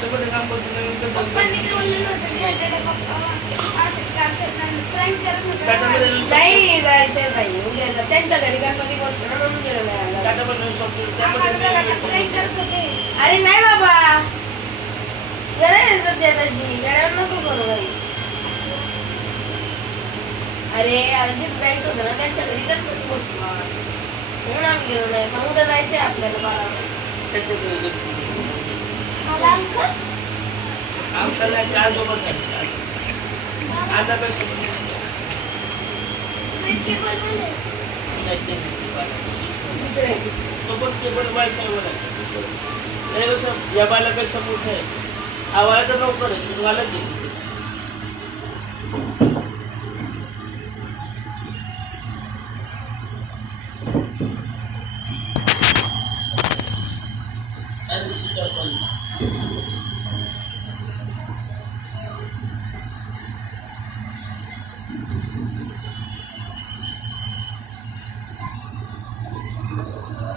हॉस्टेलमध्ये काम करतो नवीन कसं नाही जायचं नाही उद्या त्यांच्या घरी गणपती बसतो ना म्हणून गेलो नाही टाटा पण शॉप त्यामध्ये अरे नाही बाबा गरज तशी गरज नको करू बाई अरे अजित जायचं होतं ना त्यांच्या घरी गणपती बसणार म्हणून आम्ही गेलो नाही मग उद्या जायचंय आपल्याला बाळा आमच्याला चार सोबत सोबत केबल वाईट नाही बोलायचं या बालापेक्षा मोठं आहे आवाला तर लवकर आहे तुम्हाला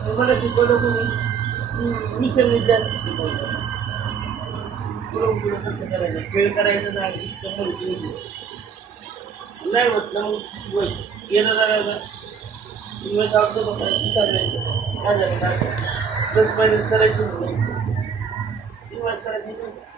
तुम्हाला शिकवलं कोणी विसरले जास्त शिकवलं पुढं पुढं कसं करायचं खेळ करायचं ना शिकवलं नाही होत ना मग शिकवायचं गेलं जायला तुम्ही सांगतो बघा सांगायचं काय झालं काय प्लस मायनस करायची म्हणजे करायची